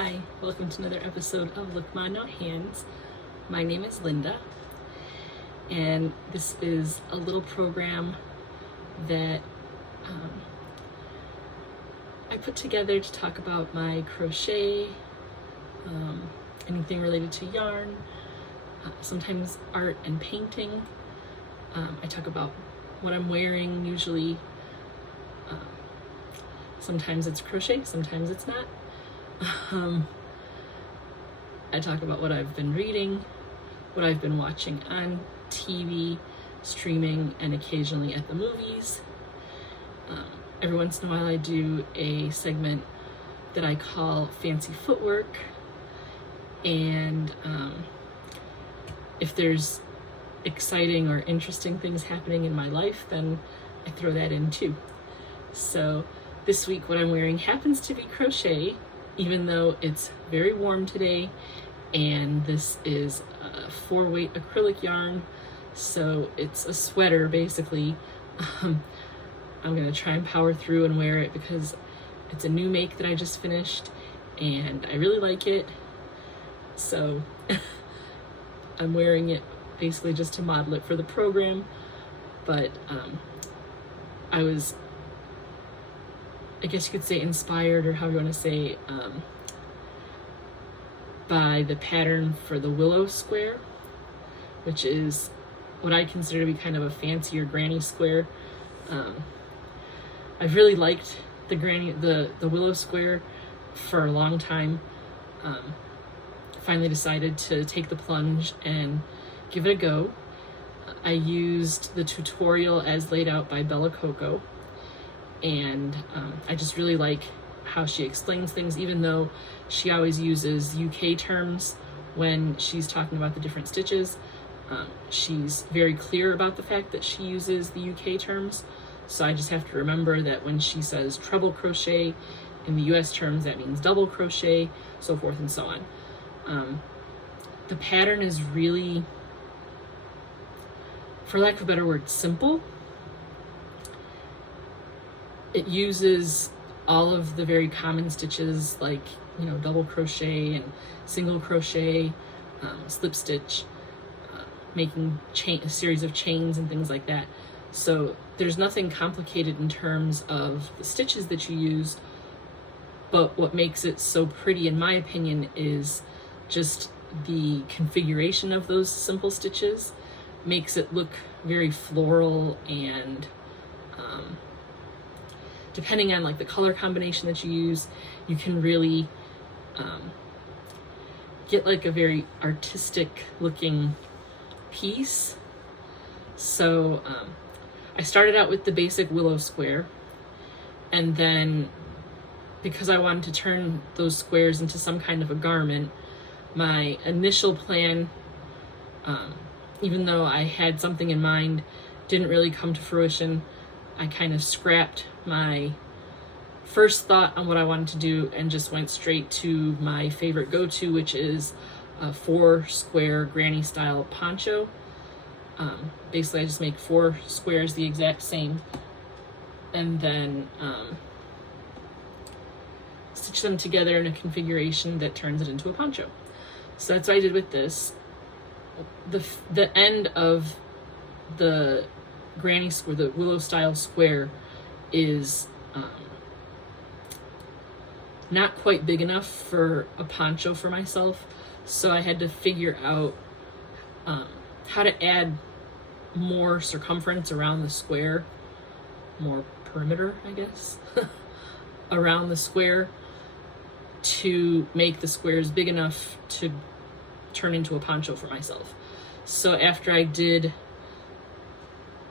Hi, welcome to another episode of Look Ma No Hands. My name is Linda, and this is a little program that I put together to talk about my crochet, anything related to yarn, sometimes art and painting. I talk about what I'm wearing usually. Sometimes it's crochet, sometimes it's not. I talk about what I've been reading, what I've been watching on TV, streaming, and occasionally at the movies. Every once in a while I do a segment that I call Fancy Footwork, and if there's exciting or interesting things happening in my life, then I throw that in too. So this week what I'm wearing happens to be crochet, even though it's very warm today, and this is a 4-weight acrylic yarn, so it's a sweater basically. I'm gonna try and power through and wear it because it's a new make that I just finished and I really like it, so I'm wearing it basically just to model it for the program. But I was, I guess you could say, inspired, or how you want to say, by the pattern for the Willow Square, which is what I consider to be kind of a fancier granny square. I've really liked the Willow Square for a long time. Finally decided to take the plunge and give it a go. I used the tutorial as laid out by Bella Coco, and I just really like how she explains things, even though she always uses UK terms when she's talking about the different stitches. She's very clear about the fact that she uses the UK terms, so I just have to remember that when she says treble crochet in the US terms, that means double crochet, so forth and so on. The pattern is really, for lack of a better word, simple. It uses all of the very common stitches, like, double crochet and single crochet, slip stitch, making a series of chains and things like that. So there's nothing complicated in terms of the stitches that you use, but what makes it so pretty, in my opinion, is just the configuration of those simple stitches makes it look very floral, and depending on like the color combination that you use, you can really get like a very artistic looking piece. So I started out with the basic Willow Square, and then because I wanted to turn those squares into some kind of a garment, my initial plan, even though I had something in mind, didn't really come to fruition. I kind of scrapped my first thought on what I wanted to do and just went straight to my favorite go-to, which is a 4-square granny style poncho. Basically I just make 4 squares the exact same, and then stitch them together in a configuration that turns it into a poncho. So that's what I did with this. The end of the granny square, the Willow style square, is not quite big enough for a poncho for myself, so I had to figure out how to add more circumference around the square, more perimeter, I guess, around the square, to make the squares big enough to turn into a poncho for myself. So after I did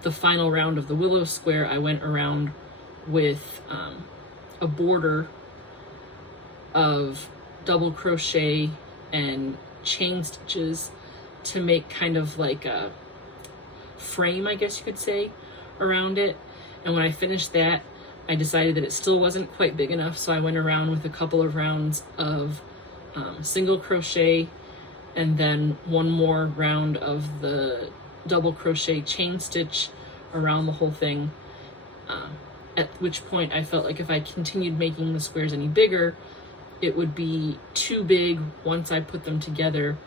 the final round of the Willow Square, I went around with a border of double crochet and chain stitches to make kind of like a frame, I guess you could say, around it. And when I finished that, I decided that it still wasn't quite big enough, so I went around with a couple of rounds of single crochet, and then one more round of the double crochet chain stitch around the whole thing, at which point I felt like if I continued making the squares any bigger, it would be too big once I put them together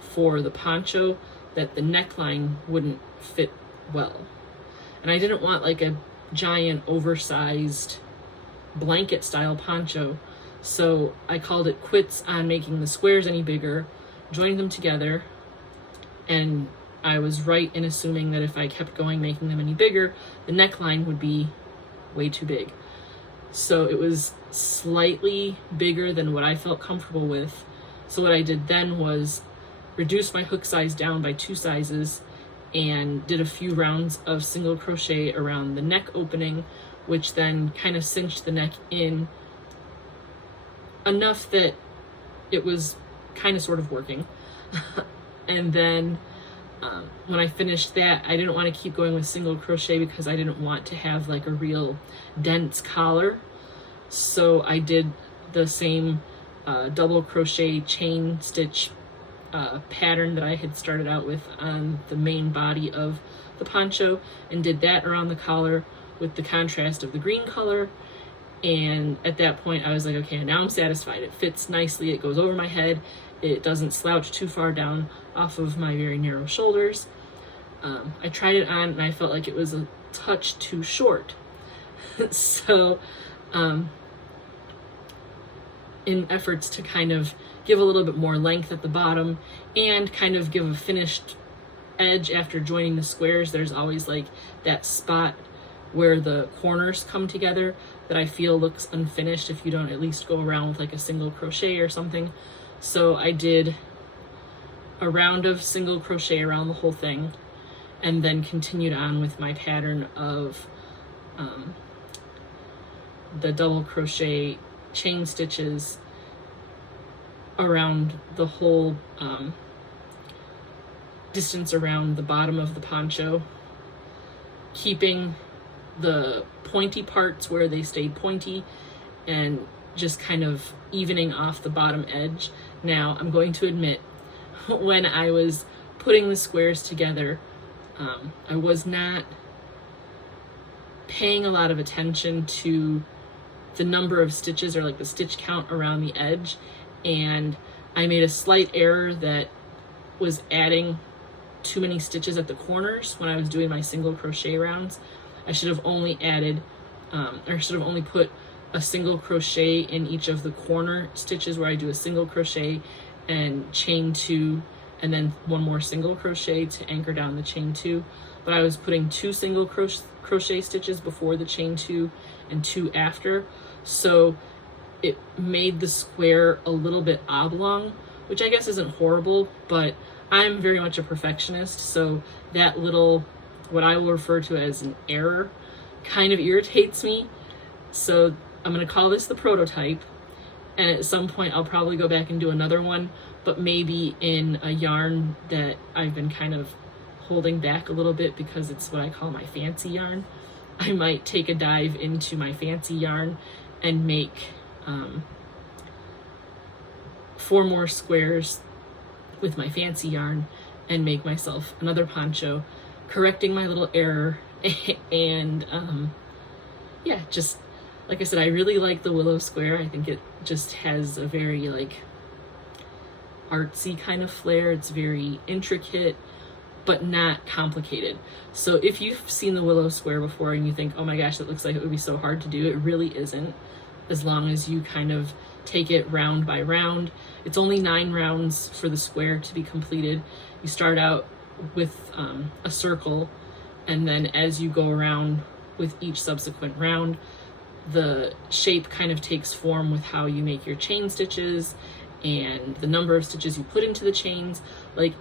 for the poncho, that the neckline wouldn't fit well. And I didn't want like a giant oversized blanket style poncho, so I called it quits on making the squares any bigger, joined them together, and I was right in assuming that if I kept going making them any bigger, the neckline would be way too big. So it was slightly bigger than what I felt comfortable with. So what I did then was reduce my hook size down by 2 sizes and did a few rounds of single crochet around the neck opening, which then kind of cinched the neck in enough that it was kind of sort of working. And then when I finished that, I didn't want to keep going with single crochet because I didn't want to have like a real dense collar. So I did the same double crochet chain stitch pattern that I had started out with on the main body of the poncho, and did that around the collar with the contrast of the green color. And at that point I was like, okay, now I'm satisfied. It fits nicely, it goes over my head, it doesn't slouch too far down off of my very narrow shoulders. I tried it on and I felt like it was a touch too short. So in efforts to kind of give a little bit more length at the bottom and kind of give a finished edge after joining the squares, there's always like that spot where the corners come together that I feel looks unfinished if you don't at least go around with like a single crochet or something. So I did a round of single crochet around the whole thing, and then continued on with my pattern of the double crochet chain stitches around the whole distance around the bottom of the poncho, keeping the pointy parts where they stayed pointy and just kind of evening off the bottom edge. Now, I'm going to admit, when I was putting the squares together, I was not paying a lot of attention to the number of stitches or like the stitch count around the edge, and I made a slight error that was adding too many stitches at the corners when I was doing my single crochet rounds. I should have only added, or should have only put a single crochet in each of the corner stitches where I do a single crochet and chain 2 and then one more single crochet to anchor down the chain 2. But I was putting 2 single crochet stitches before the chain 2 and 2 after, so it made the square a little bit oblong, which I guess isn't horrible, but I'm very much a perfectionist, so that little, what I will refer to as an error, kind of irritates me. So I'm going to call this the prototype, and at some point I'll probably go back and do another one, but maybe in a yarn that I've been kind of holding back a little bit because it's what I call my fancy yarn. I might take a dive into my fancy yarn and make 4 more squares with my fancy yarn and make myself another poncho, correcting my little error. And yeah, just like I said, I really like the Willow Square. I think it just has a very like artsy kind of flair. It's very intricate but not complicated. So if you've seen the Willow Square before and you think, oh my gosh, that looks like it would be so hard to do, it really isn't, as long as you kind of take it round by round. It's only 9 rounds for the square to be completed. You start out with a circle, and then as you go around with each subsequent round, the shape kind of takes form with how you make your chain stitches and the number of stitches you put into the chains. Like,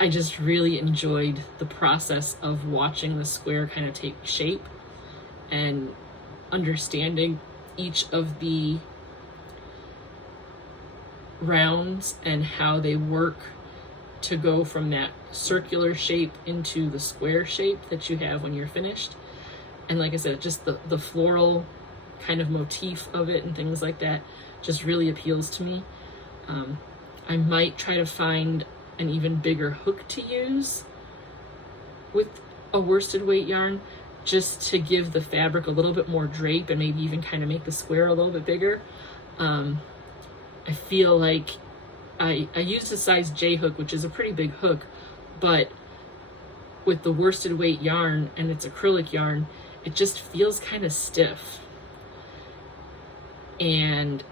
I just really enjoyed the process of watching the square kind of take shape and understanding each of the rounds and how they work to go from that circular shape into the square shape that you have when you're finished. And like I said, just the floral kind of motif of it and things like that just really appeals to me. I might try to find an even bigger hook to use with a worsted weight yarn, just to give the fabric a little bit more drape and maybe even kind of make the square a little bit bigger. I feel like I used a size J hook, which is a pretty big hook, but with the worsted weight yarn and it's acrylic yarn, it just feels kind of stiff. And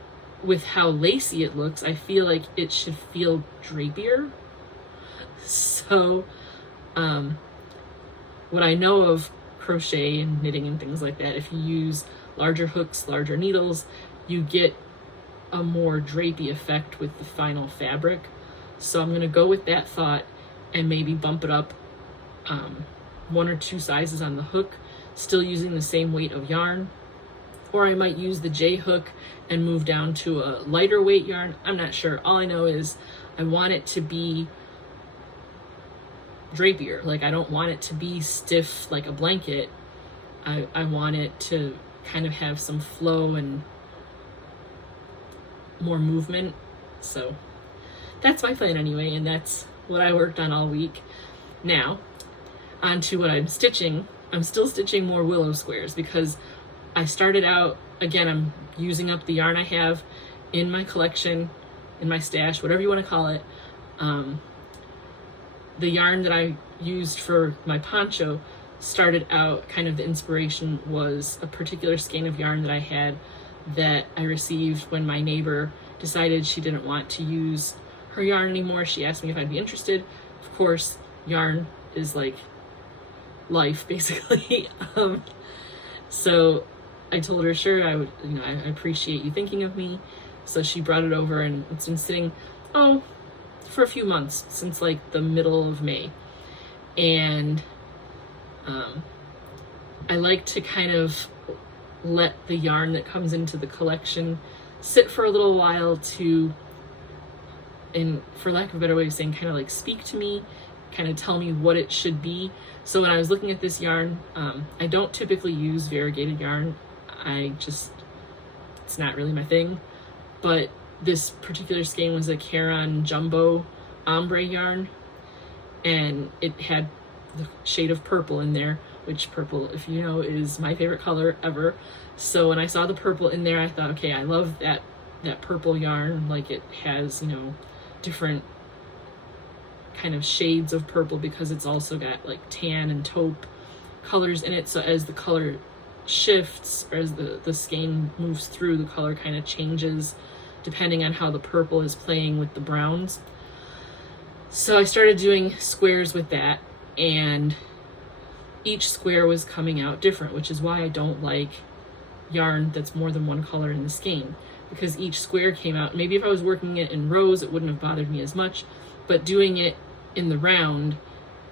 with how lacy it looks, I feel like it should feel drapier. So what I know of crochet and knitting and things like that, if you use larger hooks, larger needles, you get a more drapey effect with the final fabric. So I'm going to go with that thought and maybe bump it up 1 or 2 sizes on the hook, still using the same weight of yarn. Or I might use the J hook and move down to a lighter weight yarn. I'm not sure. All I know is I want it to be drapier. Like, I don't want it to be stiff like a blanket. I want it to kind of have some flow and more movement. So that's my plan anyway, and that's what I worked on all week. Now, on to what I'm stitching. I'm still stitching more Willow Squares because I started out, again, I'm using up the yarn I have in my collection, in my stash, whatever you want to call it. The yarn that I used for my poncho started out, kind of the inspiration was a particular skein of yarn that I had that I received when my neighbor decided she didn't want to use her yarn anymore. She asked me if I'd be interested. Of course, yarn is like life, basically. So I told her, sure, I would, I appreciate you thinking of me. So she brought it over, and it's been sitting, for a few months, since like the middle of May. And I like to kind of let the yarn that comes into the collection sit for a little while to, and for lack of a better way of saying, kind of like speak to me, kind of tell me what it should be. So when I was looking at this yarn, I don't typically use variegated yarn. It's not really my thing. But this particular skein was a Caron Jumbo ombre yarn, and it had the shade of purple in there, which purple, if you know, is my favorite color ever. So when I saw the purple in there, I thought, okay, I love that purple yarn. Like, it has, different kind of shades of purple because it's also got like tan and taupe colors in it. So as the color shifts, or as the skein moves through, the color kind of changes depending on how the purple is playing with the browns. So I started doing squares with that, and each square was coming out different, which is why I don't like yarn that's more than one color in the skein, because each square came out. Maybe if I was working it in rows, it wouldn't have bothered me as much, but doing it in the round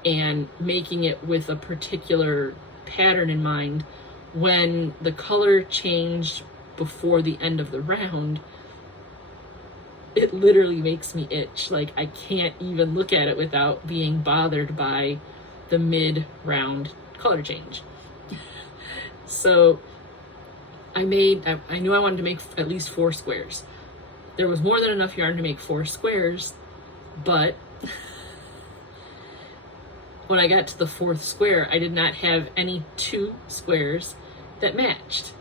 and making it with a particular pattern in mind, when the color changed before the end of the round, it literally makes me itch. Like, I can't even look at it without being bothered by the mid-round color change. So I knew I wanted to make at least 4 squares. There was more than enough yarn to make 4 squares, but when I got to the 4th square, I did not have any 2 squares that matched.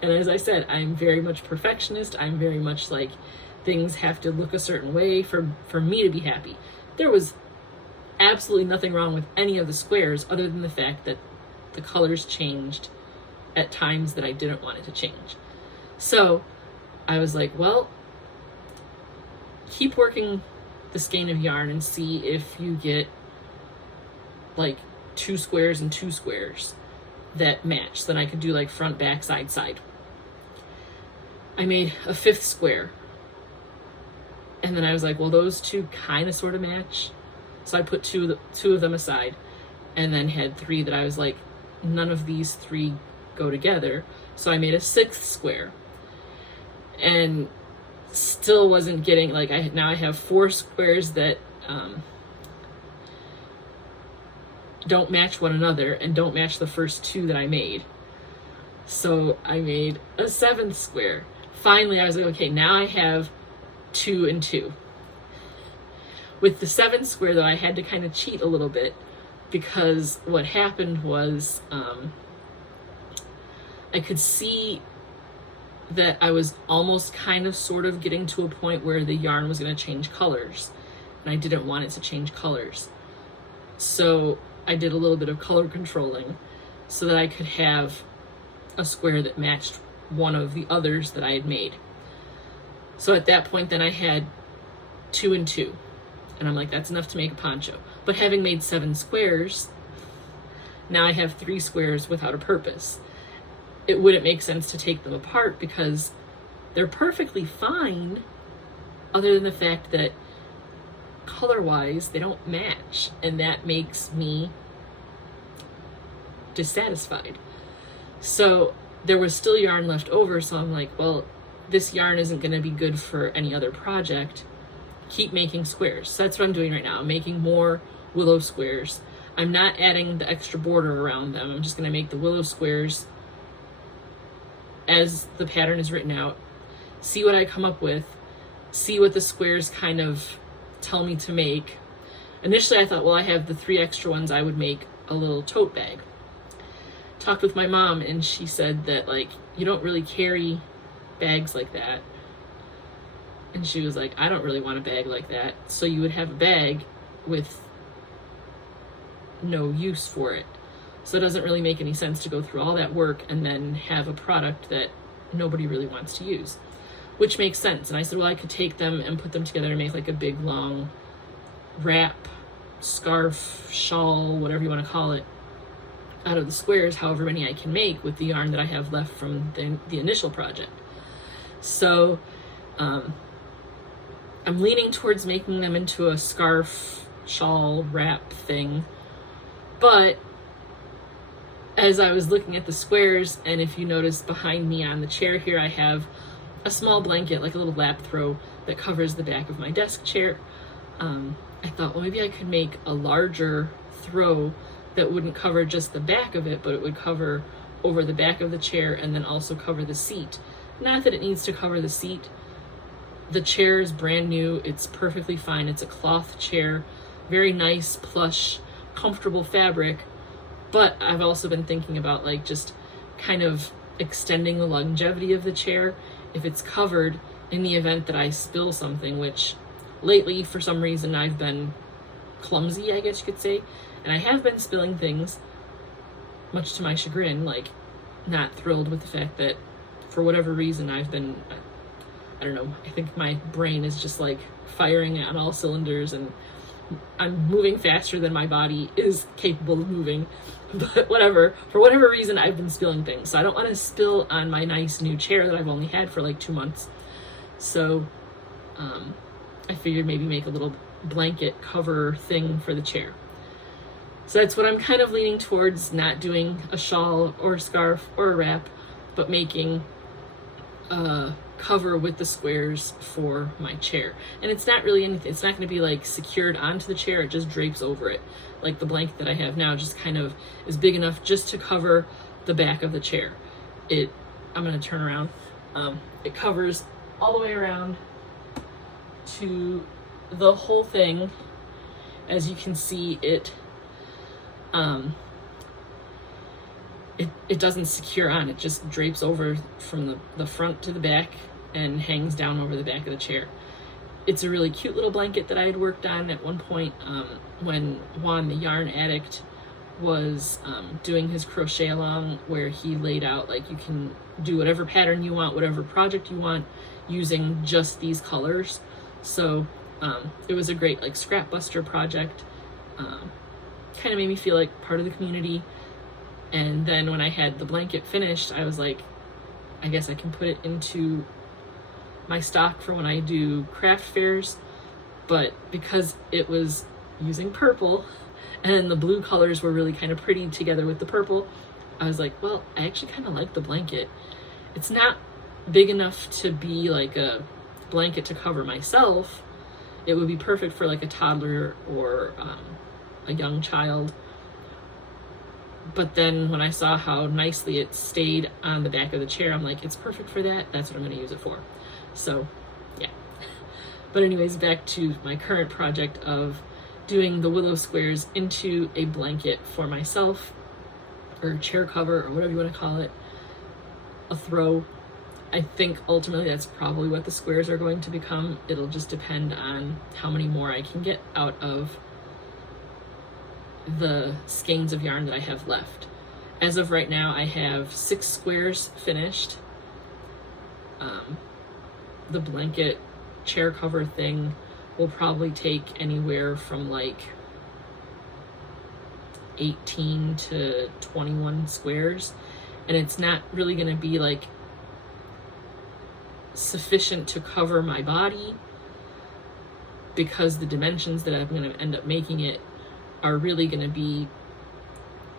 And as I said, I'm very much perfectionist. I'm very much like, things have to look a certain way for me to be happy. There was absolutely nothing wrong with any of the squares, other than the fact that the colors changed at times that I didn't want it to change. So I was like, well, keep working the skein of yarn and see if you get like 2 squares and 2 squares that match. Then I could do like front, back, side, side. I made a 5th square, and then I was like, well, those 2 kind of sort of match. So I put two of them aside, and then had 3 that I was like, none of these 3 go together. So I made a 6th square, and still wasn't getting, like, now I have 4 squares that don't match one another and don't match the first 2 that I made. So I made a 7th square. Finally, I was like, okay, now I have 2 and 2. With the 7th square, though, I had to kind of cheat a little bit because what happened was I could see that I was almost kind of sort of getting to a point where the yarn was going to change colors, and I didn't want it to change colors. So I did a little bit of color controlling so that I could have a square that matched one of the others that I had made. So at that point then I had 2 and 2, and I'm like, that's enough to make a poncho. But having made 7 squares, now I have 3 squares without a purpose. It wouldn't make sense to take them apart because they're perfectly fine, other than the fact that color-wise they don't match, and that makes me dissatisfied. So there was still yarn left over, so I'm like, well, this yarn isn't going to be good for any other project. Keep making squares. So that's what I'm doing right now. I'm making more willow squares. I'm not adding the extra border around them. I'm just going to make the willow squares as the pattern is written out, see what I come up with, see what the squares kind of tell me to make. Initially I thought, well, I have the 3 extra ones, I would make a little tote bag. Talked with my mom, and she said that, like, you don't really carry bags like that. And she was like, I don't really want a bag like that. So you would have a bag with no use for it. So it doesn't really make any sense to go through all that work and then have a product that nobody really wants to use, which makes sense. And I said, well, I could take them and put them together and make like a big long wrap, scarf, shawl, whatever you want to call it, out of the squares, however many I can make with the yarn that I have left from the initial project. So I'm leaning towards making them into a scarf, shawl, wrap thing. But as I was looking at the squares, and if you notice behind me on the chair here, I have a small blanket, like a little lap throw, that covers the back of my desk chair. I thought, well, maybe I could make a larger throw that wouldn't cover just the back of it, but it would cover over the back of the chair and then also cover the seat. Not that it needs to cover the seat. The chair is brand new. It's perfectly fine. It's a cloth chair, very nice, plush, comfortable fabric. But I've also been thinking about, like, just kind of extending the longevity of the chair if it's covered in the event that I spill something, which lately, for some reason, I've been clumsy, I guess you could say. And I have been spilling things, much to my chagrin, like, not thrilled with the fact that, for whatever reason, I've been, I don't know, I think my brain is just, like, firing on all cylinders, and I'm moving faster than my body is capable of moving. But whatever, for whatever reason, I've been spilling things. So I don't want to spill on my nice new chair that I've only had for like 2 months. So I figured maybe make a little blanket cover thing for the chair. So that's what I'm kind of leaning towards, not doing a shawl or a scarf or a wrap, but making a cover with the squares for my chair. And it's not really anything, it's not going to be like secured onto the chair, it just drapes over it. Like the blanket that I have now just kind of is big enough just to cover the back of the chair. I'm going to turn around. It covers all the way around to the whole thing. As you can see, it doesn't secure on, it just drapes over from the front to the back and hangs down over the back of the chair. It's a really cute little blanket that I had worked on at one point when Juan, the yarn addict, was doing his crochet along, where he laid out, like, you can do whatever pattern you want, whatever project you want, using just these colors. So it was a great, like, scrap buster project. Kind of made me feel like part of the community. And then when I had the blanket finished, I was like, I guess I can put it into my stock for when I do craft fairs. But because it was using purple and the blue colors were really kind of pretty together with the purple, I was like, well, I actually kind of like the blanket. It's not big enough to be like a blanket to cover myself. It would be perfect for like a toddler or a young child. But then when I saw how nicely it stayed on the back of the chair, I'm like, it's perfect for that. That's what I'm going to use it for. So, yeah. But anyways, back to my current project of doing the Willow Squares into a blanket for myself, or chair cover, or whatever you want to call it, a throw. I think ultimately that's probably what the squares are going to become. It'll just depend on how many more I can get out of the skeins of yarn that I have left. As of right now, I have 6 squares finished. The blanket chair cover thing will probably take anywhere from like 18 to 21 squares, and it's not really going to be like sufficient to cover my body, because the dimensions that I'm going to end up making it are really going to be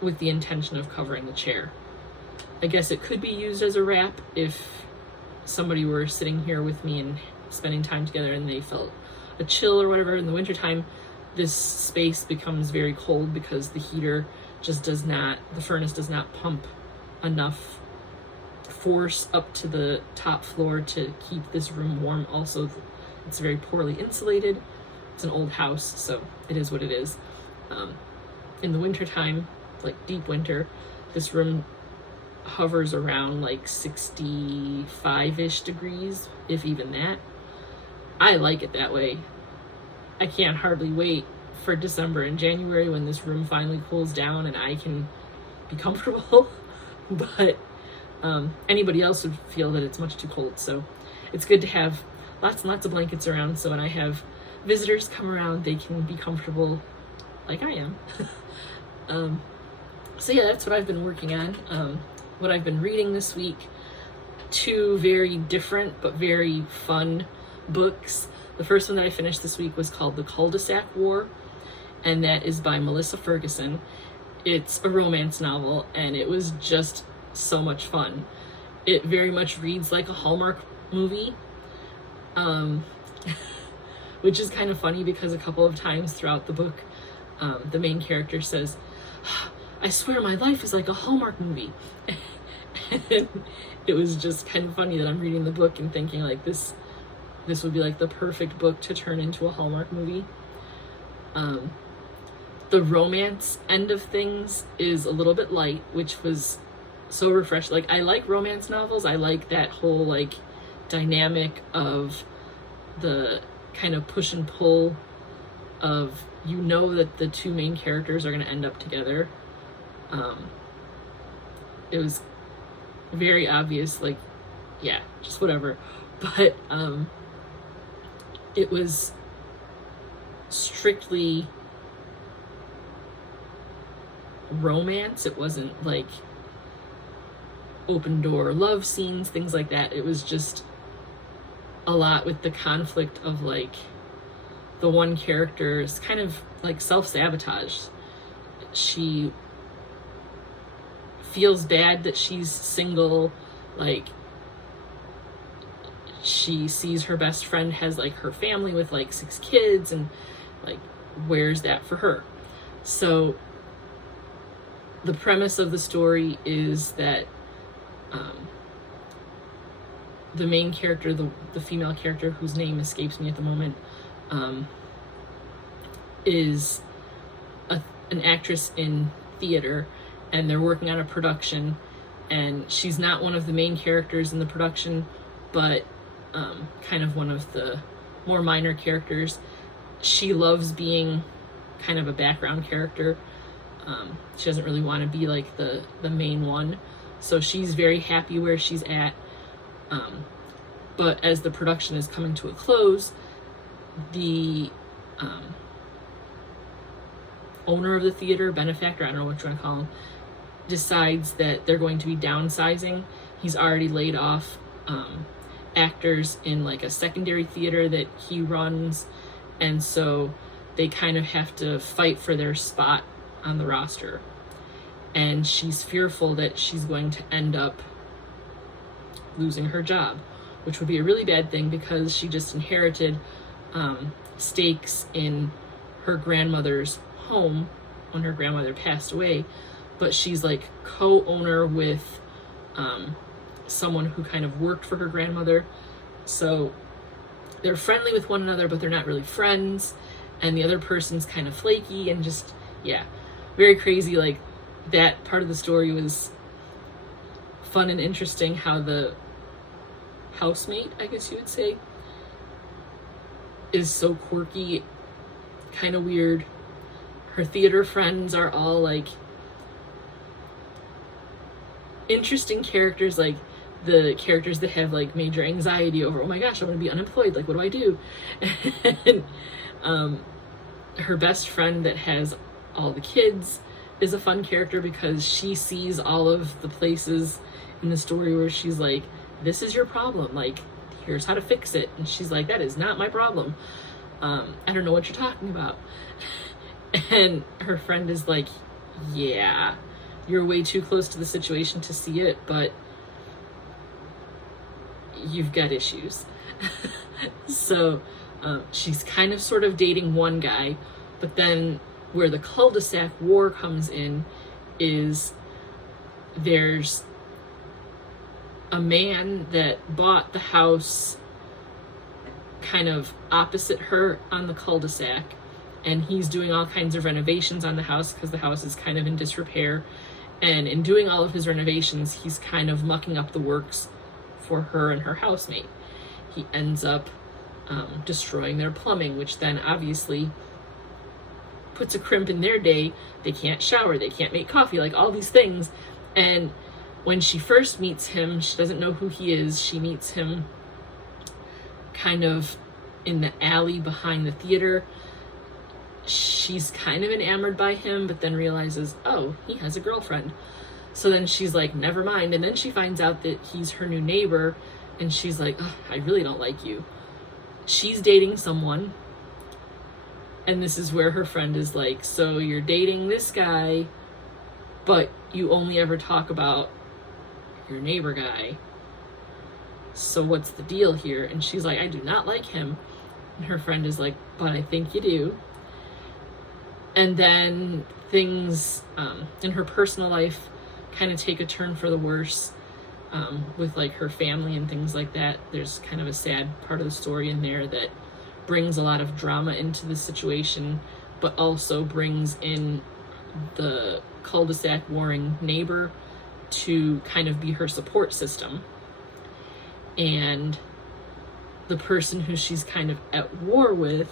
with the intention of covering the chair. I guess it could be used as a wrap if somebody were sitting here with me and spending time together and they felt a chill or whatever. In the wintertime, this space becomes very cold because the heater just does not, the furnace does not pump enough force up to the top floor to keep this room warm. Also, it's very poorly insulated. It's an old house, so it is what it is. In the wintertime, like deep winter, this room hovers around like 65-ish degrees, if even that. I like it that way. I can't hardly wait for December and January when this room finally cools down and I can be comfortable. But anybody else would feel that it's much too cold. So it's good to have lots and lots of blankets around, so when I have visitors come around, they can be comfortable like I am. So yeah, that's what I've been working on. What I've been reading this week, 2 very different but very fun books. The first one that I finished this week was called The Cul-de-Sac War, and that is by Melissa Ferguson. It's a romance novel, and it was just so much fun. It very much reads like a Hallmark movie, which is kind of funny because a couple of times throughout the book, the main character says, "I swear my life is like a Hallmark movie." And it was just kind of funny that I'm reading the book and thinking like this would be like the perfect book to turn into a Hallmark movie. The romance end of things is a little bit light, which was so refreshing. Like, I like romance novels. I like that whole like dynamic of the kind of push and pull of, you know, that the 2 main characters are going to end up together. It was very obvious, like, yeah, just whatever. But it was strictly romance. It wasn't like open door love scenes, things like that. It was just a lot with the conflict of like the one character's kind of like self-sabotage. She feels bad that she's single, like she sees her best friend has like her family with like 6 kids, and like, where's that for her? So the premise of the story is that the main character, the female character whose name escapes me at the moment, is an actress in theater, and they're working on a production, and she's not one of the main characters in the production, but kind of one of the more minor characters. She loves being kind of a background character. She doesn't really want to be like the main one, so she's very happy where she's at. But as the production is coming to a close, the owner of the theater, benefactor, I don't know what you want to call him, decides that they're going to be downsizing. He's already laid off actors in like a secondary theater that he runs, and so they kind of have to fight for their spot on the roster. And she's fearful that she's going to end up losing her job, which would be a really bad thing because she just inherited stakes in her grandmother's home when her grandmother passed away, but she's like co-owner with someone who kind of worked for her grandmother, so they're friendly with one another, but they're not really friends. and the other person's kind of flaky and just, yeah, very crazy. Like, that part of the story was fun and interesting, how the housemate, I guess you would say, is so quirky, kind of weird. Her theater friends are all like interesting characters, like the characters that have like major anxiety over, oh my gosh, I'm gonna be unemployed, like what do I do? And her best friend that has all the kids is a fun character because she sees all of the places in the story where she's like, this is your problem, like here's how to fix it, and she's like, that is not my problem. I don't know what you're talking about. And her friend is like, yeah, you're way too close to the situation to see it, but you've got issues. So she's kind of sort of dating one guy, but then where the cul-de-sac war comes in is there's a man that bought the house kind of opposite her on the cul-de-sac, and he's doing all kinds of renovations on the house because the house is kind of in disrepair, and in doing all of his renovations he's kind of mucking up the works for her and her housemate. He ends up destroying their plumbing, which then obviously puts a crimp in their day. They can't shower, they can't make coffee, like all these things. And when she first meets him, she doesn't know who he is. She meets him kind of in the alley behind the theater. She's kind of enamored by him, but then realizes, oh, he has a girlfriend. So then she's like, never mind. And then she finds out that he's her new neighbor, and she's like, oh, I really don't like you. She's dating someone, and this is where her friend is like, so you're dating this guy, but you only ever talk about your neighbor guy. So what's the deal here? And she's like, I do not like him. And her friend is like, but I think you do. And then things in her personal life kind of take a turn for the worse, with like her family and things like that. There's kind of a sad part of the story in there that brings a lot of drama into the situation, but also brings in the cul-de-sac warring neighbor to kind of be her support system. And the person who she's kind of at war with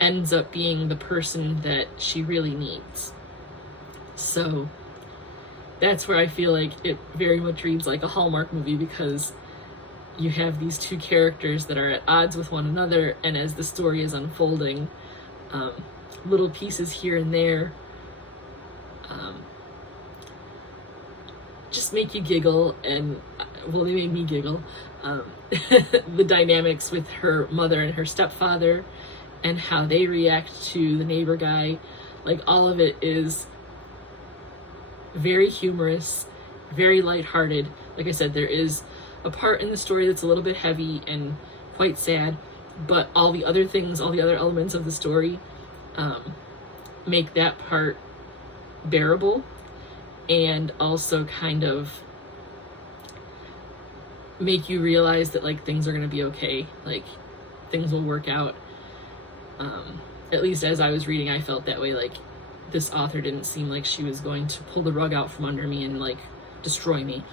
ends up being the person that she really needs. So that's where I feel like it very much reads like a Hallmark movie, because you have these two characters that are at odds with one another, and as the story is unfolding, little pieces here and there just make you giggle. And well, they made me giggle. The dynamics with her mother and her stepfather and how they react to the neighbor guy, like all of it is very humorous, very lighthearted. Like I said, there is a part in the story that's a little bit heavy and quite sad, but all the other things, all the other elements of the story make that part bearable, and also kind of make you realize that like things are going to be okay, like things will work out. At least as I was reading, I felt that way. Like, this author didn't seem like she was going to pull the rug out from under me and like destroy me.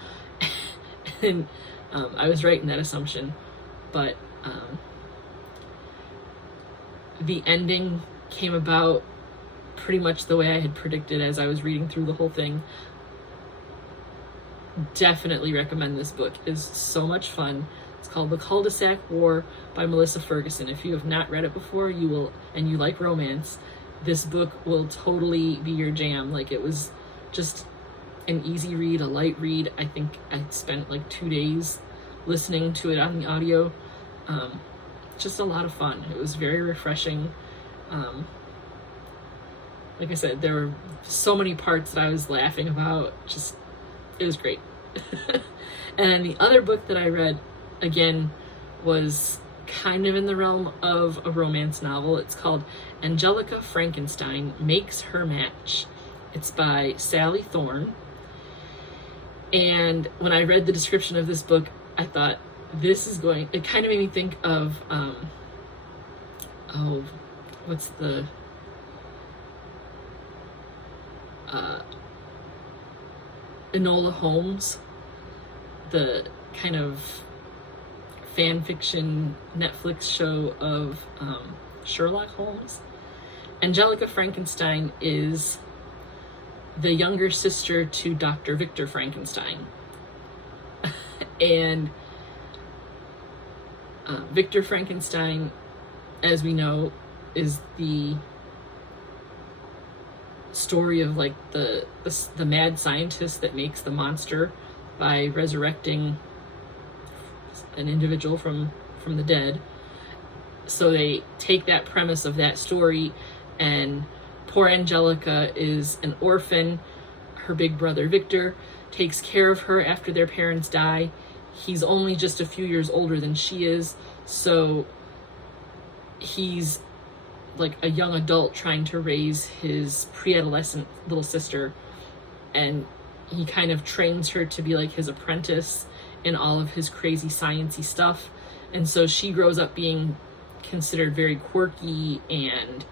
And I was right in that assumption. But the ending came about pretty much the way I had predicted as I was reading through the whole thing. Definitely recommend this book. It is so much fun. It's called The Cul-de-Sac War by Melissa Ferguson. If you have not read it before, you will, and you like romance, this book will totally be your jam. Like, it was just an easy read, a light read. I think I spent like 2 days listening to it on the audio. Just a lot of fun. It was very refreshing. Like I said, there were so many parts that I was laughing about. Just, it was great. And then the other book that I read, again, was kind of in the realm of a romance novel. It's called Angelika Frankenstein Makes Her Match. It's by Sally Thorne. And when I read the description of this book, I thought, it kind of made me think of, what's the Enola Holmes, the kind of fan fiction Netflix show of Sherlock Holmes. Angelika Frankenstein is the younger sister to Dr. Victor Frankenstein. And Victor Frankenstein, as we know, is the story of like the mad scientist that makes the monster by resurrecting an individual from the dead. So they take that premise of that story, and poor Angelika is an orphan. Her big brother Victor takes care of her after their parents die. He's only just a few years older than she is, so he's like a young adult trying to raise his pre-adolescent little sister, and he kind of trains her to be like his apprentice in all of his crazy sciencey stuff. And so she grows up being considered very quirky and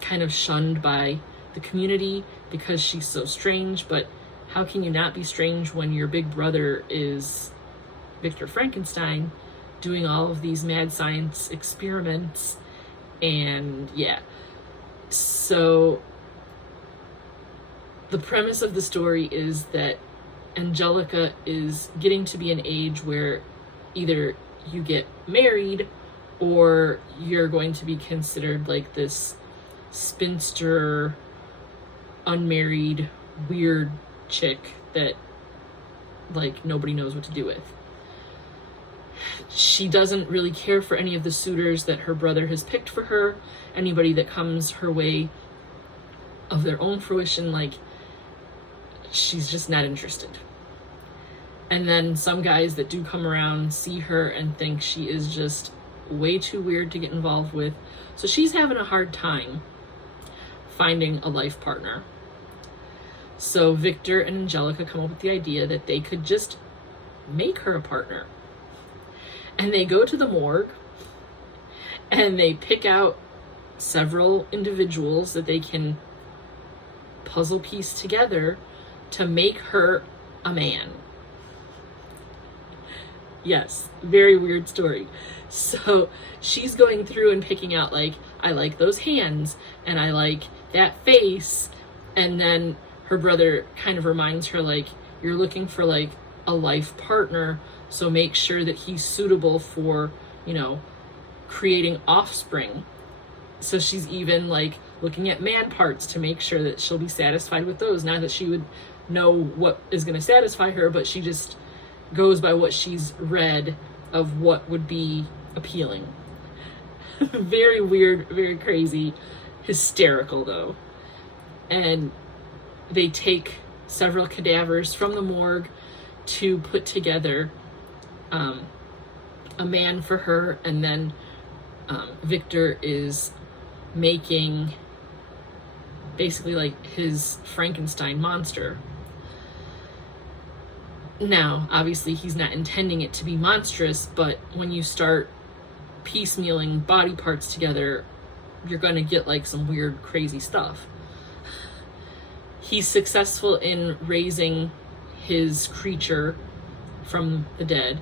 kind of shunned by the community because she's so strange. But how can you not be strange when your big brother is Victor Frankenstein doing all of these mad science experiments? And yeah, so the premise of the story is that Angelika is getting to be an age where either you get married or you're going to be considered like this spinster, unmarried, weird chick that like nobody knows what to do with. She doesn't really care for any of the suitors that her brother has picked for her. Anybody that comes her way of their own fruition, like, she's just not interested. And then some guys that do come around see her and think she is just way too weird to get involved with. So she's having a hard time finding a life partner. So Victor and Angelika come up with the idea that they could just make her a partner. And they go to the morgue and they pick out several individuals that they can puzzle piece together to make her a man. Yes, very weird story. So she's going through and picking out, like, I like those hands and I like that face. And then her brother kind of reminds her, like, you're looking for like a life partner, so make sure that he's suitable for, you know, creating offspring. So she's even like looking at man parts to make sure that she'll be satisfied with those. Not that she would know what is going to satisfy her, but she just goes by what she's read of what would be appealing. Very weird, very crazy, hysterical though. And they take several cadavers from the morgue to put together a man for her, and then Victor is making basically like his Frankenstein monster. Now, obviously he's not intending it to be monstrous, but when you start piecemealing body parts together, you're going to get like some weird, crazy stuff. He's successful in raising his creature from the dead.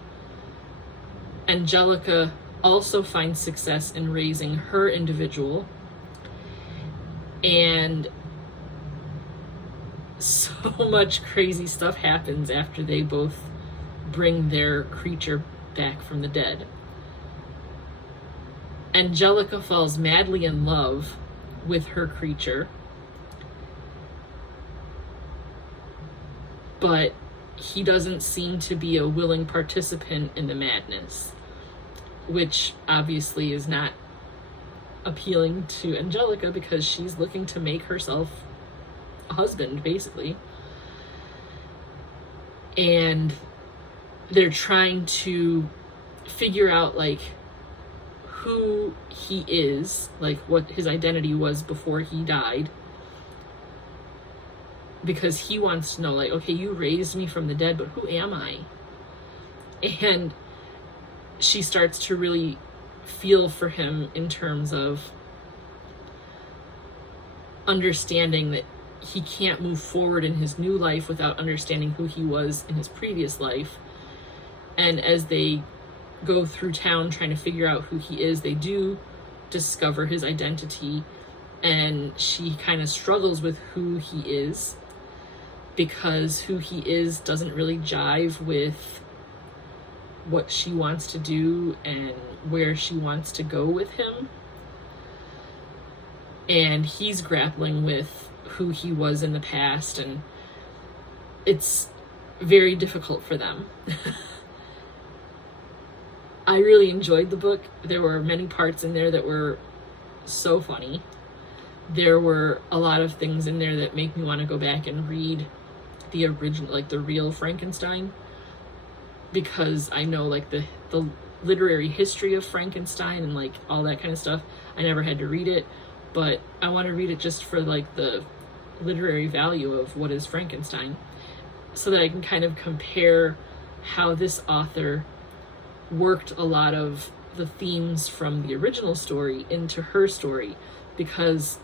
Angelika also finds success in raising her individual. And so much crazy stuff happens after they both bring their creature back from the dead. Angelika falls madly in love with her creature, but he doesn't seem to be a willing participant in the madness, which obviously is not appealing to Angelika because she's looking to make herself a husband, basically. And they're trying to figure out like who he is, like what his identity was before he died, because he wants to know, like, okay, you raised me from the dead, but who am I? And she starts to really feel for him in terms of understanding that he can't move forward in his new life without understanding who he was in his previous life. And as they go through town trying to figure out who he is, they do discover his identity, and she kind of struggles with who he is, because who he is doesn't really jive with what she wants to do and where she wants to go with him. And he's grappling with who he was in the past, and it's very difficult for them. I really enjoyed the book. There were many parts in there that were so funny. There were a lot of things in there that make me want to go back and read the original, like the real Frankenstein, because I know like the literary history of Frankenstein and like all that kind of stuff. I never had to read it, but I want to read it just for like the literary value of what is Frankenstein, so that I can kind of compare how this author worked a lot of the themes from the original story into her story, because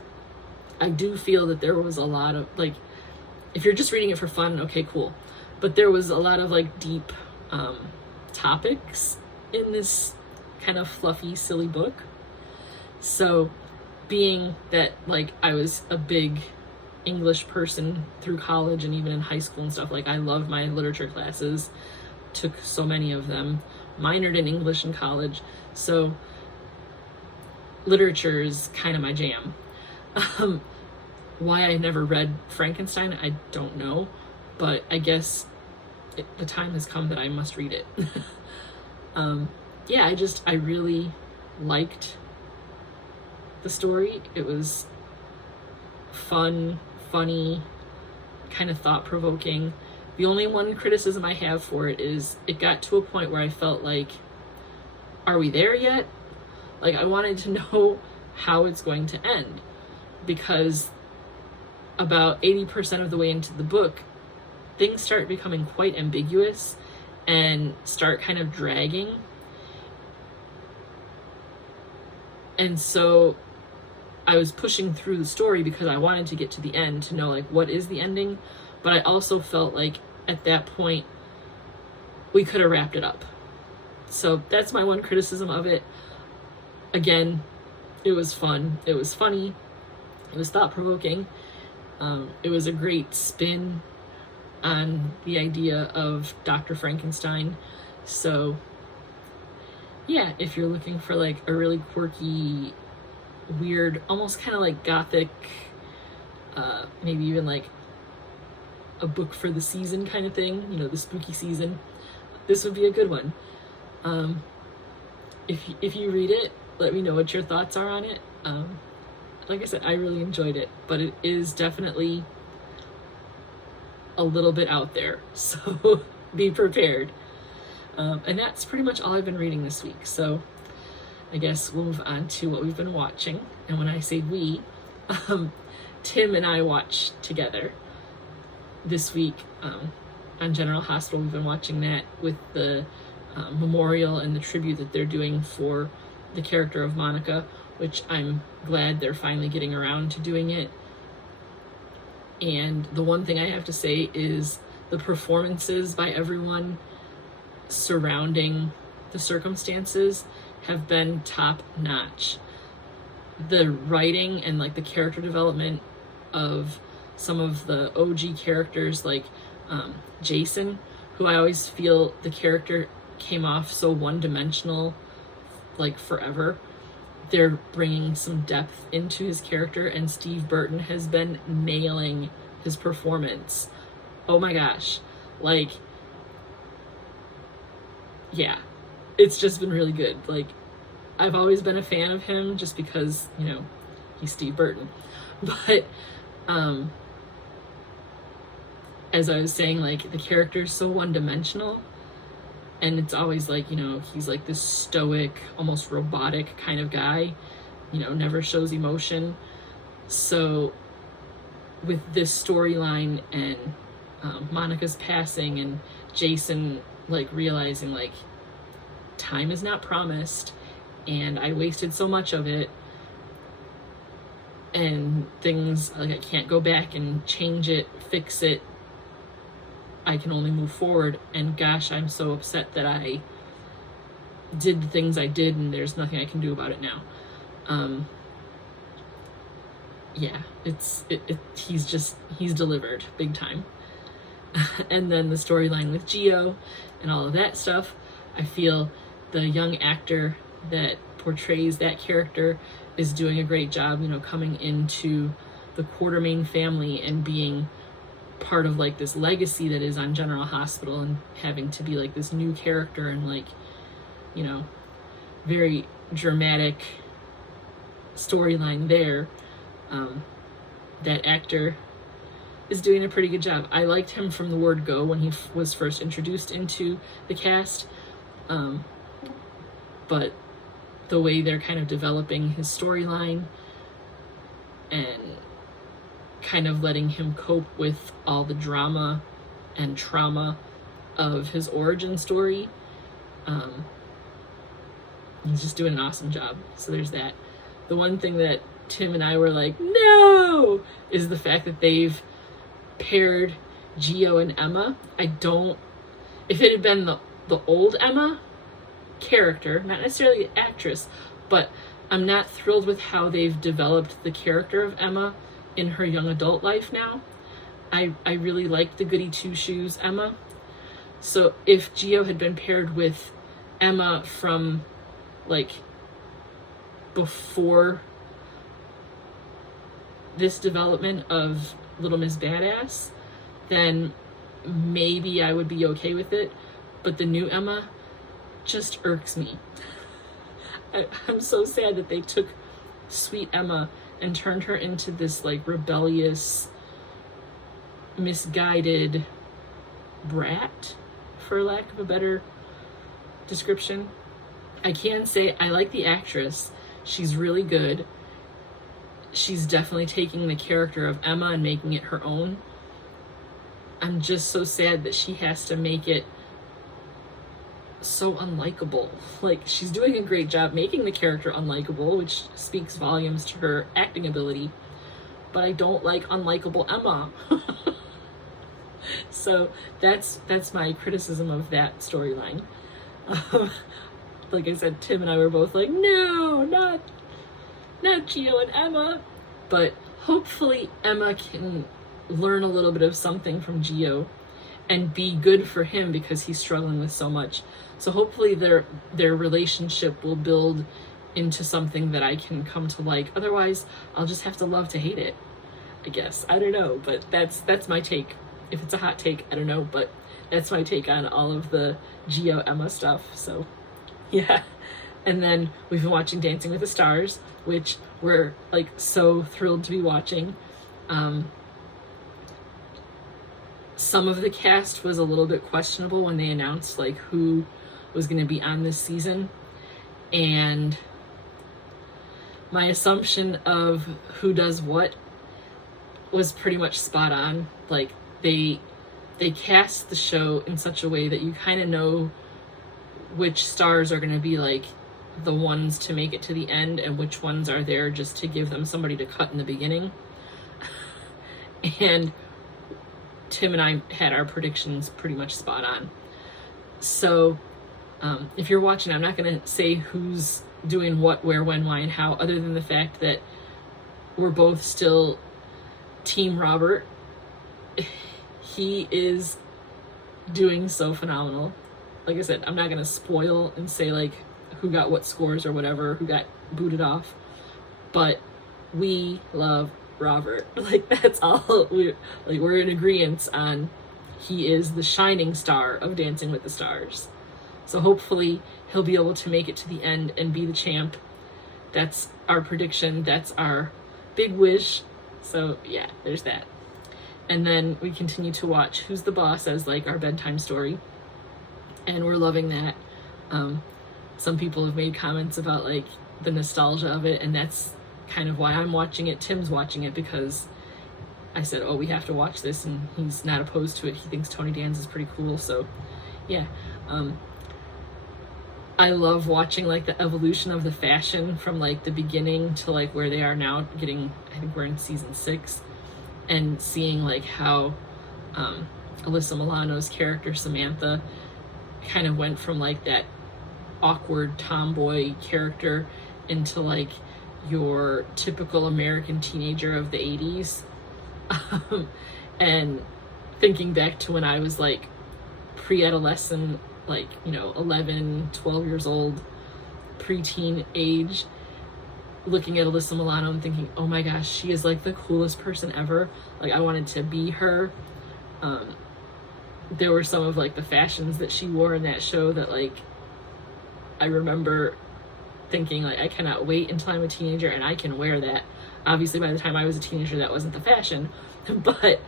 I do feel that there was a lot of, like, if you're just reading it for fun, okay, cool, but there was a lot of like deep topics in this kind of fluffy, silly book. So being that like I was a big English person through college and even in high school and stuff, like I love my literature classes, took so many of them, minored in English in college, so literature is kind of my jam. Why I never read Frankenstein, I don't know, but I guess the time has come that I must read it. Yeah, I really liked the story. It was fun, funny, kind of thought-provoking. The only one criticism I have for it is it got to a point where I felt like, are we there yet? Like, I wanted to know how it's going to end, because about 80% of the way into the book, things start becoming quite ambiguous and start kind of dragging. And so I was pushing through the story because I wanted to get to the end to know like what is the ending, but I also felt like at that point we could have wrapped it up. So that's my one criticism of it. Again, it was fun, it was funny, it was thought-provoking. It was a great spin on the idea of Dr. Frankenstein. So yeah, if you're looking for like a really quirky, weird, almost kind of like gothic, maybe even like a book for the season kind of thing, you know, the spooky season, this would be a good one. If you read it, let me know what your thoughts are on it. Like I said, I really enjoyed it, but it is definitely a little bit out there, so be prepared. And that's pretty much all I've been reading this week, so I guess we'll move on to what we've been watching. And when I say we, Tim and I watched together this week on General Hospital. We've been watching that with the memorial and the tribute that they're doing for the character of Monica, which I'm glad they're finally getting around to doing it. And the one thing I have to say is the performances by everyone surrounding the circumstances have been top notch. The writing and like the character development of some of the OG characters, like Jason, who I always feel the character came off so one-dimensional, like forever. They're bringing some depth into his character, and Steve Burton has been nailing his performance. Oh my gosh. Like, yeah, it's just been really good. Like, I've always been a fan of him just because, you know, he's Steve Burton. But, as I was saying, like, the character's so one-dimensional, and it's always like, you know, he's like this stoic, almost robotic kind of guy, you know, never shows emotion. So with this storyline and Monica's passing and Jason like realizing like time is not promised, and I wasted so much of it, and things, like, I can't go back and change it, fix it. I can only move forward, and gosh, I'm so upset that I did the things I did, and there's nothing I can do about it now. Yeah, he's delivered big time. And then the storyline with Gio and all of that stuff, I feel the young actor that portrays that character is doing a great job, you know, coming into the Quartermain family and being part of like this legacy that is on General Hospital, and having to be like this new character, and like, you know, very dramatic storyline there. That actor is doing a pretty good job. I liked him from the word go when he was first introduced into the cast, but the way they're kind of developing his storyline and kind of letting him cope with all the drama and trauma of his origin story, he's just doing an awesome job. So there's that. The one thing that Tim and I were like, no, is the fact that they've paired Gio and Emma. If it had been the old Emma character, not necessarily an actress, but I'm not thrilled with how they've developed the character of Emma in her young adult life now. I really liked the goody two-shoes Emma. So if Gio had been paired with Emma from like before this development of Little Miss Badass, then maybe I would be okay with it. But the new Emma just irks me. I'm so sad that they took sweet Emma and turned her into this like rebellious, misguided brat, for lack of a better description. I can say I like the actress. She's really good. She's definitely taking the character of Emma and making it her own. I'm just so sad that she has to make it so unlikable. Like, she's doing a great job making the character unlikable, which speaks volumes to her acting ability, but I don't like unlikable Emma. So that's my criticism of that storyline. Like I said, Tim and I were both like, no, not Gio and Emma. But hopefully Emma can learn a little bit of something from Gio and be good for him, because he's struggling with so much. So hopefully their relationship will build into something that I can come to like. Otherwise, I'll just have to love to hate it, I guess. I don't know, but that's my take. If it's a hot take, I don't know, but that's my take on all of the Gio Emma stuff. So yeah. And then we've been watching Dancing with the Stars, which we're like so thrilled to be watching. Some of the cast was a little bit questionable when they announced like who was going to be on this season, and my assumption of who does what was pretty much spot on. Like, they cast the show in such a way that you kind of know which stars are going to be like the ones to make it to the end, and which ones are there just to give them somebody to cut in the beginning. And Tim and I had our predictions pretty much spot on. So if you're watching, I'm not going to say who's doing what, where, when, why, and how, other than the fact that we're both still Team Robert. He is doing so phenomenal. Like I said, I'm not going to spoil and say like who got what scores or whatever, who got booted off, but we love Robert. Like, that's all. We're in agreement on he is the shining star of Dancing with the Stars. So hopefully he'll be able to make it to the end and be the champ. That's our prediction. That's our big wish. So yeah, there's that. And then we continue to watch Who's the Boss as like our bedtime story, and we're loving that. Some people have made comments about like the nostalgia of it, and that's kind of why I'm watching it. Tim's watching it because I said, oh, we have to watch this, and he's not opposed to it. He thinks Tony Danza is pretty cool. So yeah, I love watching like the evolution of the fashion from like the beginning to like where they are now, getting, I think we're in season 6, and seeing like how Alyssa Milano's character Samantha kind of went from like that awkward tomboy character into like your typical American teenager of the 80s. And thinking back to when I was like pre-adolescent, like, you know, 11, 12 years old, preteen age, looking at Alyssa Milano and thinking, oh my gosh, she is like the coolest person ever. Like, I wanted to be her. There were some of like the fashions that she wore in that show that like I remember thinking like, I cannot wait until I'm a teenager and I can wear that. Obviously by the time I was a teenager that wasn't the fashion, but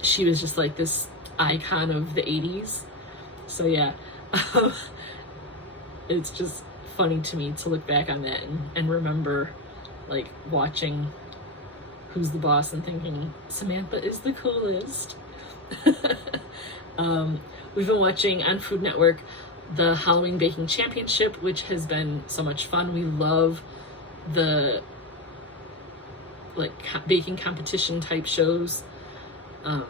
she was just like this icon of the 80s. So yeah, it's just funny to me to look back on that and remember like watching Who's the Boss and thinking Samantha is the coolest. We've been watching on Food Network the Halloween Baking Championship, which has been so much fun. We love the like baking competition type shows. A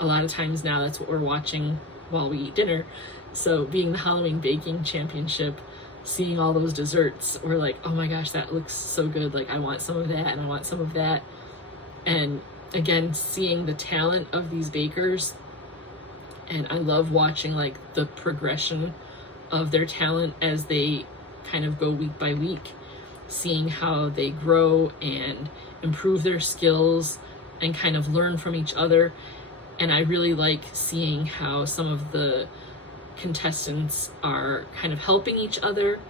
lot of times now that's what we're watching while we eat dinner. So being the Halloween Baking Championship, seeing all those desserts, we're like, oh my gosh, that looks so good. Like, I want some of that and I want some of that. And again, seeing the talent of these bakers, and I love watching like the progression of their talent as they kind of go week by week, seeing how they grow and improve their skills and kind of learn from each other. And I really like seeing how some of the contestants are kind of helping each other.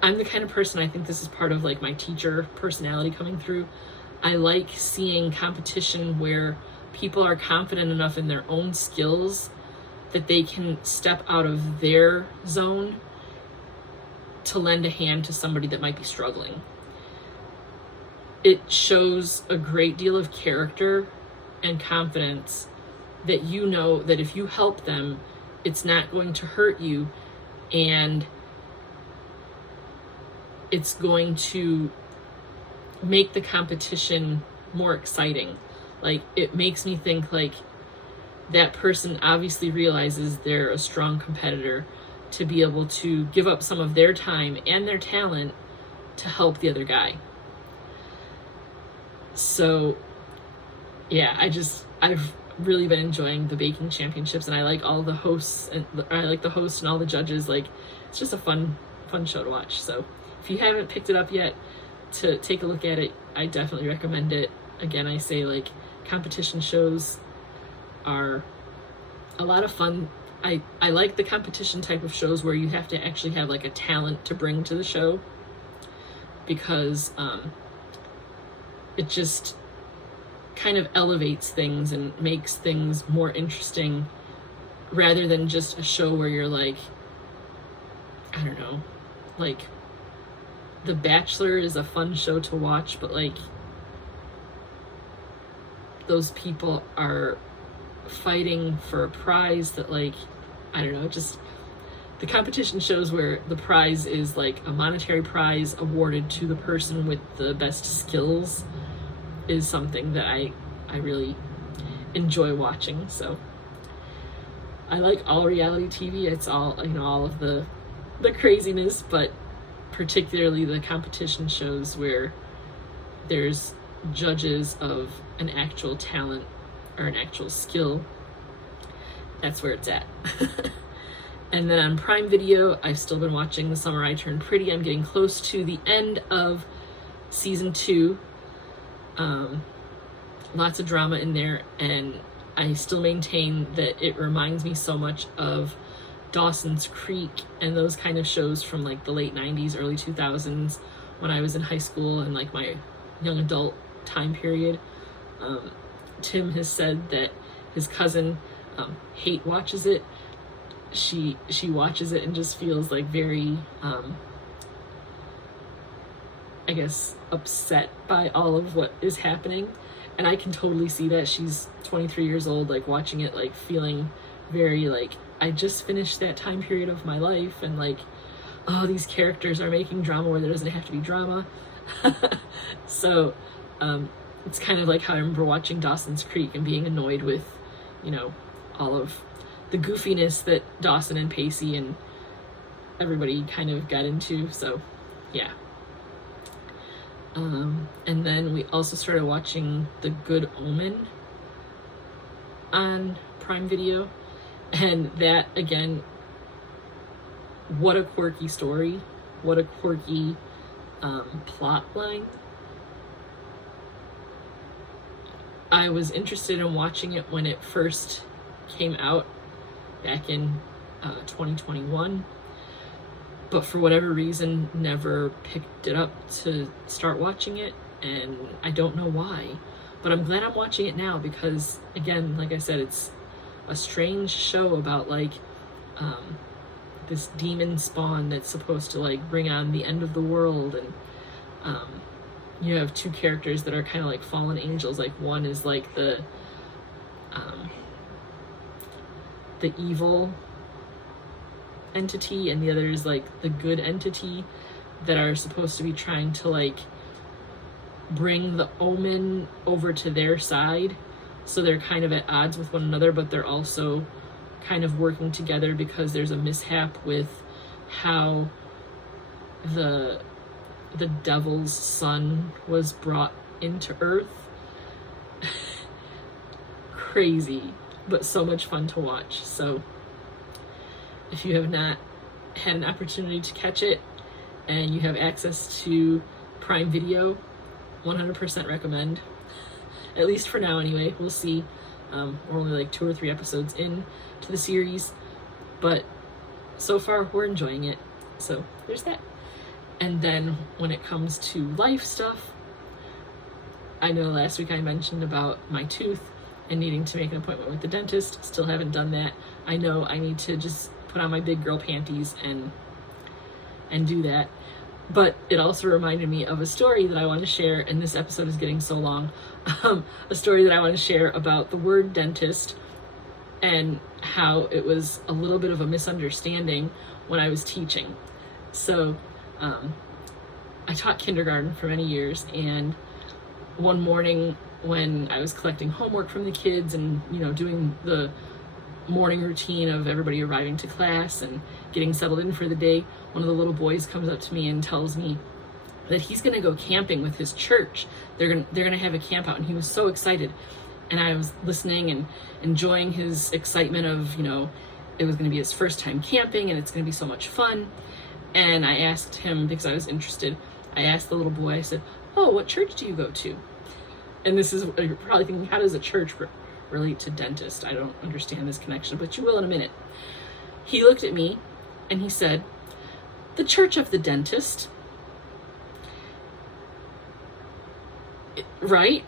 I'm the kind of person, I think this is part of like my teacher personality coming through. I like seeing competition where people are confident enough in their own skills that they can step out of their zone to lend a hand to somebody that might be struggling. It shows a great deal of character and confidence that you know that if you help them, it's not going to hurt you, and it's going to make the competition more exciting. Like, it makes me think like that person obviously realizes they're a strong competitor to be able to give up some of their time and their talent to help the other guy. So yeah, I've really been enjoying the baking championships, and I like all the hosts, and I like the host and all the judges. Like, it's just a fun show to watch. So if you haven't picked it up yet to take a look at it, I definitely recommend it. Again, I say like competition shows are a lot of fun. I like the competition type of shows where you have to actually have like a talent to bring to the show, because it just kind of elevates things and makes things more interesting, rather than just a show where you're like, I don't know, like The Bachelor is a fun show to watch, but like those people are fighting for a prize that, like, I don't know, just the competition shows where the prize is like a monetary prize awarded to the person with the best skills is something that I really enjoy watching. So I like all reality TV. It's all, you know, all of the craziness, but particularly the competition shows where there's judges of an actual talent or an actual skill. That's where it's at. And then on Prime Video, I've still been watching The Summer I Turned Pretty. I'm getting close to the end of season 2. Lots of drama in there, and I still maintain that it reminds me so much of Dawson's Creek and those kind of shows from like the late 90s, early 2000s, when I was in high school and like my young adult time period. Tim has said that his cousin hate watches it. She watches it and just feels like very I guess upset by all of what is happening, and I can totally see that. She's 23 years old, like watching it, like feeling very like, I just finished that time period of my life, and like, oh, these characters are making drama where there doesn't have to be drama. So it's kind of like how I remember watching Dawson's Creek and being annoyed with, you know, all of the goofiness that Dawson and Pacey and everybody kind of got into. So yeah. And then we also started watching The Good Omen on Prime Video, and that, again, what a quirky story, what a quirky plot line. I was interested in watching it when it first came out back in 2021, but for whatever reason never picked it up to start watching it, and I don't know why, but I'm glad I'm watching it now because, again, like I said, it's a strange show about like this demon spawn that's supposed to like bring on the end of the world, and you have two characters that are kind of like fallen angels. Like one is like the evil entity, and the other is like the good entity that are supposed to be trying to like bring the Omen over to their side. So they're kind of at odds with one another, but they're also kind of working together because there's a mishap with how the devil's son was brought into Earth. Crazy, but so much fun to watch. So if you have not had an opportunity to catch it and you have access to Prime Video, 100% recommend. At least for now anyway. We'll see. We're only like 2 or 3 episodes in to the series, but so far we're enjoying it. So there's that. And then when it comes to life stuff, I know last week I mentioned about my tooth and needing to make an appointment with the dentist. Still haven't done that. I know I need to just put on my big girl panties and do that. But it also reminded me of a story that I want to share, and this episode is getting so long. A story that I want to share about the word dentist and how it was a little bit of a misunderstanding when I was teaching. So I taught kindergarten for many years, and one morning when I was collecting homework from the kids and, you know, doing the morning routine of everybody arriving to class and getting settled in for the day, one of the little boys comes up to me and tells me that he's going to go camping with his church. They're going to have a camp out, and he was so excited. And I was listening and enjoying his excitement of, you know, it was going to be his first time camping and it's going to be so much fun. And I asked him, because I was interested, I asked the little boy, I said, "Oh, what church do you go to?" And this is, you're probably thinking, how does a church relate to dentist? I don't understand this connection, but you will in a minute. He looked at me and he said, "The Church of the Dentist." Right?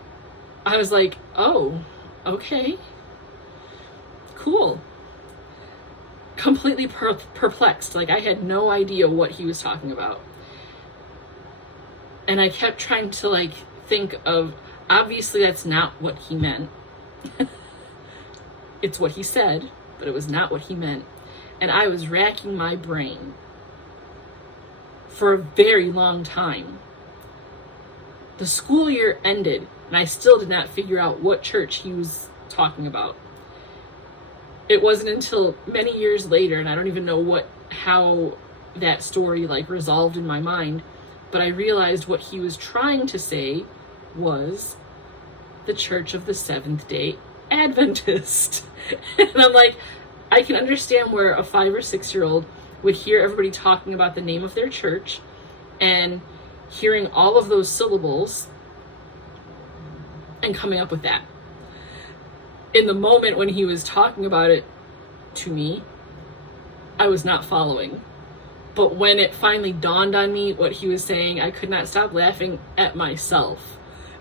I was like, oh, okay, cool. Completely perplexed. Like, I had no idea what he was talking about. And I kept trying to like think of, obviously that's not what he meant. It's what he said, but it was not what he meant. And I was racking my brain for a very long time. The school year ended, and I still did not figure out what church he was talking about. It wasn't until many years later, and I don't even know how that story like resolved in my mind, but I realized what he was trying to say was the Church of the Seventh-day Adventist. And I'm like, I can understand where a 5 or 6-year-old would hear everybody talking about the name of their church and hearing all of those syllables and coming up with that. In the moment when he was talking about it to me, I was not following. But when it finally dawned on me what he was saying, I could not stop laughing at myself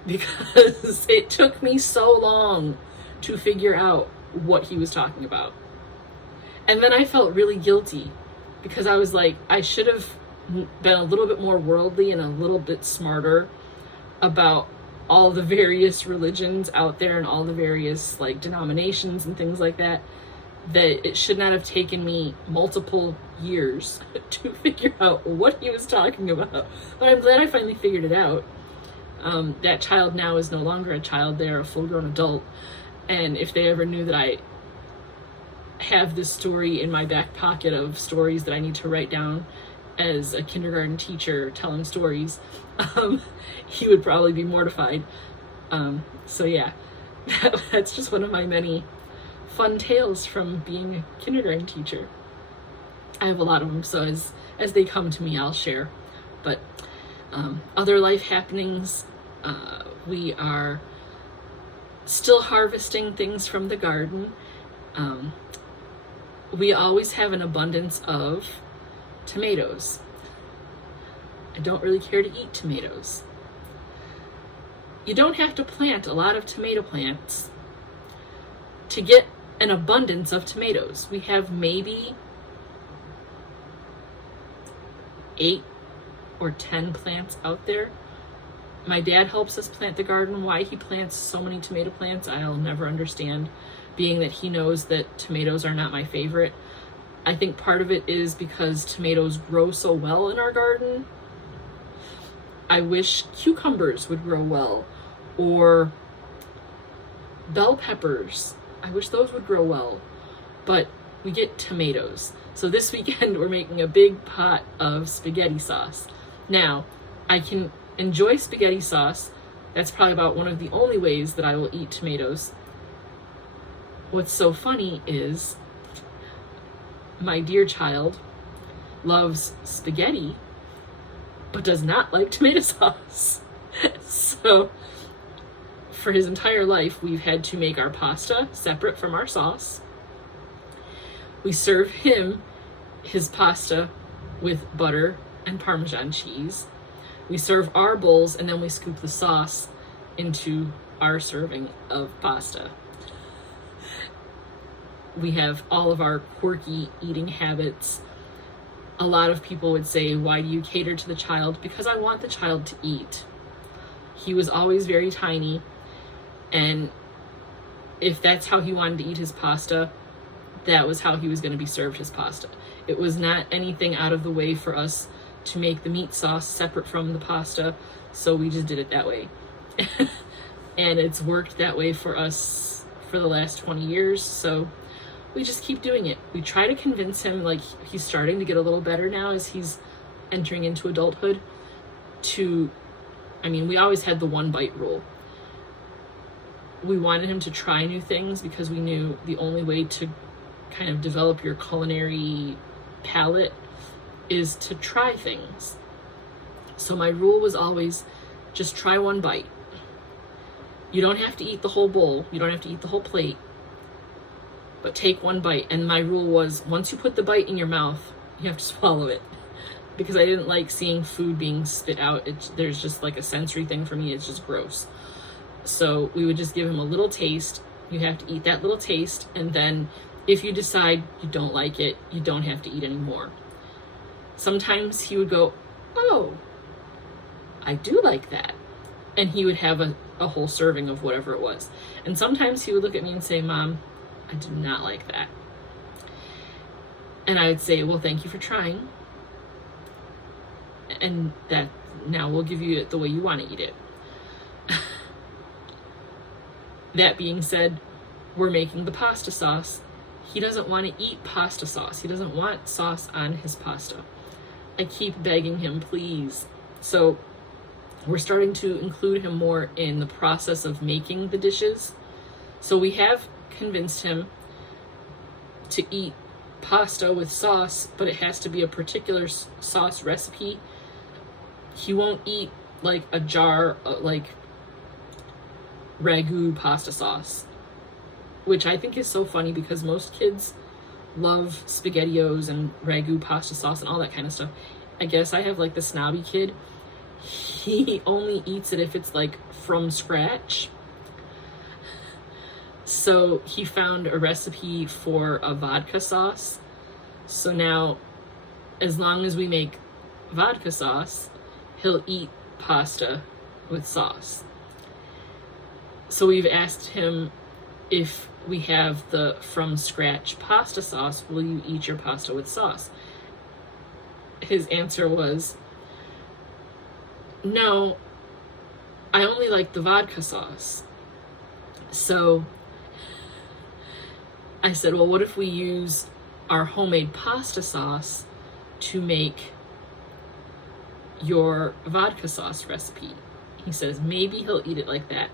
because it took me so long to figure out what he was talking about. And then I felt really guilty because I was like, I should have been a little bit more worldly and a little bit smarter about all the various religions out there and all the various like denominations and things like that. that it should not have taken me multiple years to figure out what he was talking about. But I'm glad I finally figured it out. That child now is no longer a child, they're a full-grown adult. And if they ever knew that I have this story in my back pocket of stories that I need to write down as a kindergarten teacher telling stories, he would probably be mortified. So yeah, that's just one of my many fun tales from being a kindergarten teacher. I have a lot of them, so as they come to me, I'll share. But other life happenings, we are still harvesting things from the garden. We always have an abundance of tomatoes. I don't really care to eat tomatoes. You don't have to plant a lot of tomato plants to get an abundance of tomatoes. We have maybe 8 or 10 plants out there. My dad helps us plant the garden. Why he plants so many tomato plants, I'll never understand, being that he knows that tomatoes are not my favorite. I think part of it is because tomatoes grow so well in our garden. I wish cucumbers would grow well, or bell peppers. I wish those would grow well, but we get tomatoes. So this weekend we're making a big pot of spaghetti sauce. Now, I can enjoy spaghetti sauce. That's probably about one of the only ways that I will eat tomatoes. What's so funny is my dear child loves spaghetti, but does not like tomato sauce. So for his entire life, we've had to make our pasta separate from our sauce. We serve him his pasta with butter and Parmesan cheese. We serve our bowls, and then we scoop the sauce into our serving of pasta. We have all of our quirky eating habits. A lot of people would say, why do you cater to the child? Because I want the child to eat. He was always very tiny, and if that's how he wanted to eat his pasta, that was how he was going to be served his pasta. It was not anything out of the way for us to make the meat sauce separate from the pasta, so we just did it that way. And it's worked that way for us for the last 20 years, so we just keep doing it. We try to convince him, like, he's starting to get a little better now as he's entering into adulthood, we always had the 1-bite rule. We wanted him to try new things because we knew the only way to kind of develop your culinary palate is to try things. So my rule was always just try 1 bite. You don't have to eat the whole bowl. You don't have to eat the whole plate. But take 1 bite. And my rule was, once you put the bite in your mouth, you have to swallow it. Because I didn't like seeing food being spit out. There's just like a sensory thing for me. It's just gross. So we would just give him a little taste. You have to eat that little taste. And then if you decide you don't like it, you don't have to eat anymore. Sometimes he would go, oh, I do like that. And he would have a whole serving of whatever it was. And sometimes he would look at me and say, Mom, I do not like that. And I would say, well, thank you for trying. And that now we'll give you it the way you want to eat it. That being said, we're making the pasta sauce. He doesn't want to eat pasta sauce. He doesn't want sauce on his pasta. I keep begging him, please. So we're starting to include him more in the process of making the dishes. So we have convinced him to eat pasta with sauce, but it has to be a particular sauce recipe. He won't eat like a jar of like ragu pasta sauce, which I think is so funny because most kids love SpaghettiOs and ragu pasta sauce and all that kind of stuff. I guess I have like the snobby kid. He only eats it if it's like from scratch. So he found a recipe for a vodka sauce. So now, as long as we make vodka sauce, he'll eat pasta with sauce. So we've asked him if we have the from scratch pasta sauce, will you eat your pasta with sauce? His answer was, no, I only like the vodka sauce. So I said, well, what if we use our homemade pasta sauce to make your vodka sauce recipe? He says maybe he'll eat it like that.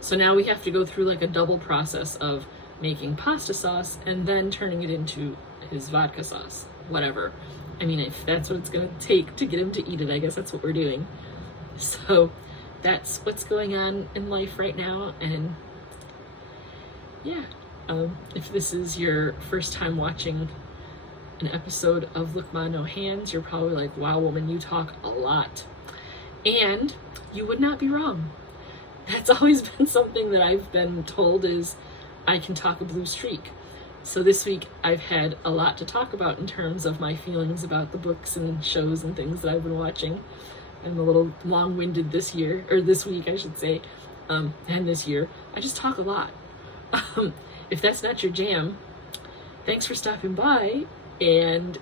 So now we have to go through like a double process of making pasta sauce and then turning it into his vodka sauce. Whatever. I mean, if that's what it's going to take to get him to eat it, I guess that's what we're doing. So that's what's going on in life right now. And yeah, if this is your first time watching an episode of Look Ma No Hands, you're probably like, wow, woman, you talk a lot. And you would not be wrong. That's always been something that I've been told, is I can talk a blue streak. So this week I've had a lot to talk about in terms of my feelings about the books and shows and things that I've been watching. I'm a little long-winded this year, or this week I should say, and this year. I just talk a lot. If that's not your jam, thanks for stopping by, and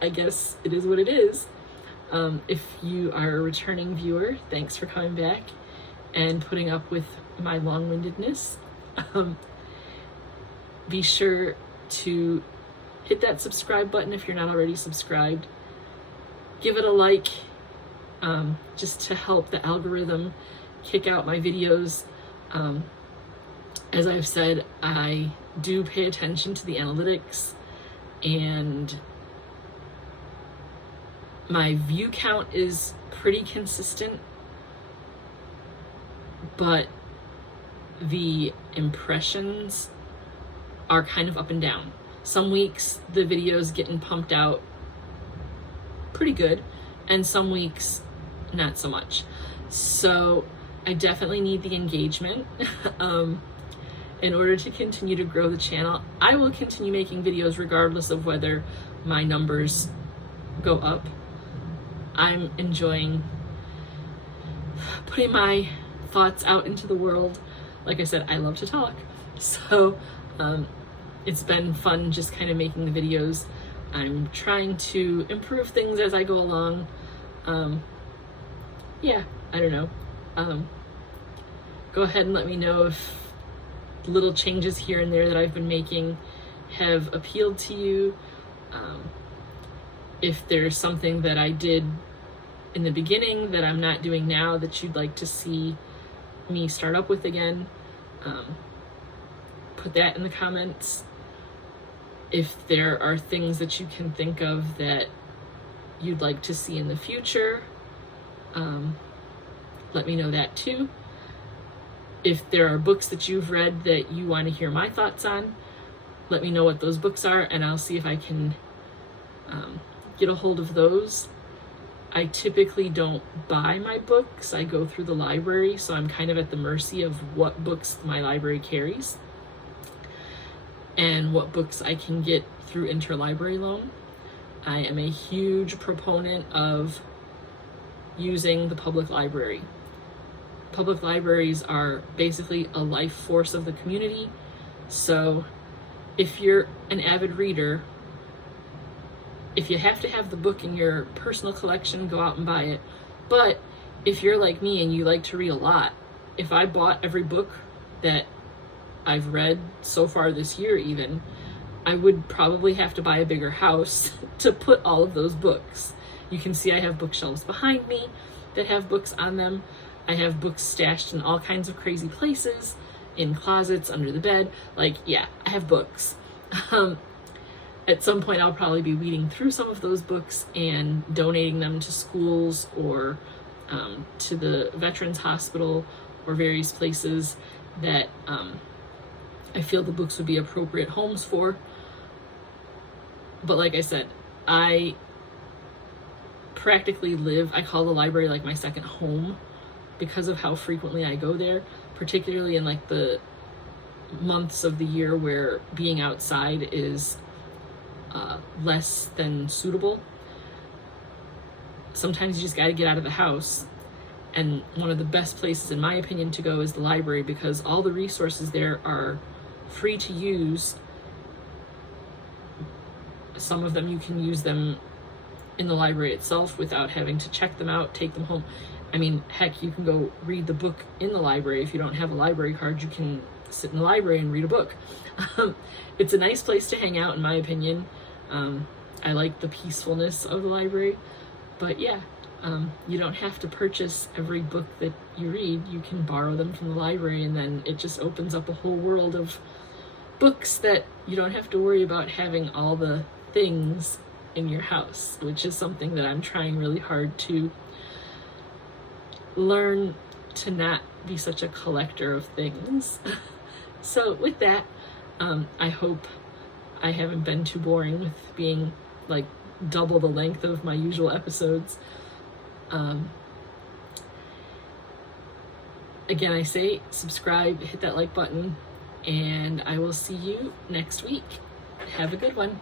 I guess it is what it is. If you are a returning viewer, thanks for coming back and putting up with my long-windedness. Be sure to hit that subscribe button if you're not already subscribed. Give it a like, just to help the algorithm kick out my videos. As I've said, I do pay attention to the analytics, and my view count is pretty consistent, but the impressions are kind of up and down. Some weeks the video's getting pumped out pretty good, and some weeks not so much. So I definitely need the engagement. In order to continue to grow the channel, I will continue making videos regardless of whether my numbers go up. I'm enjoying putting my thoughts out into the world. Like I said, I love to talk. So it's been fun just kind of making the videos. I'm trying to improve things as I go along. Yeah, I don't know. Go ahead and let me know if little changes here and there that I've been making have appealed to you. If there's something that I did in the beginning that I'm not doing now that you'd like to see me start up with again, put that in the comments. If there are things that you can think of that you'd like to see in the future, let me know that too. If there are books that you've read that you want to hear my thoughts on, let me know what those books are, and I'll see if I can get a hold of those. I typically don't buy my books. I go through the library, so I'm kind of at the mercy of what books my library carries and what books I can get through interlibrary loan. I am a huge proponent of using the public library. Public libraries are basically a life force of the community. So if you're an avid reader, if you have to have the book in your personal collection, go out and buy it. But if you're like me and you like to read a lot, if I bought every book that I've read so far this year even, I would probably have to buy a bigger house to put all of those books. You can see I have bookshelves behind me that have books on them. I have books stashed in all kinds of crazy places, in closets, under the bed. Like, yeah, I have books. At some point, I'll probably be weeding through some of those books and donating them to schools or to the Veterans Hospital or various places that I feel the books would be appropriate homes for. But like I said, I practically live, I call the library like my second home, because of how frequently I go there, particularly in like the months of the year where being outside is less than suitable. Sometimes you just got to get out of the house, and one of the best places in my opinion to go is the library, because all the resources there are free to use. Some of them you can use them in the library itself without having to check them out, take them home. I mean, heck, you can go read the book in the library. If you don't have a library card, you can sit in the library and read a book. It's a nice place to hang out, in my opinion. I like the peacefulness of the library. But yeah, you don't have to purchase every book that you read. You can borrow them from the library, and then it just opens up a whole world of books that you don't have to worry about having all the things in your house, which is something that I'm trying really hard to learn, to not be such a collector of things. So with that, I hope I haven't been too boring with being like double the length of my usual episodes. Again, I say subscribe, hit that like button, and I will see you next week. Have a good one.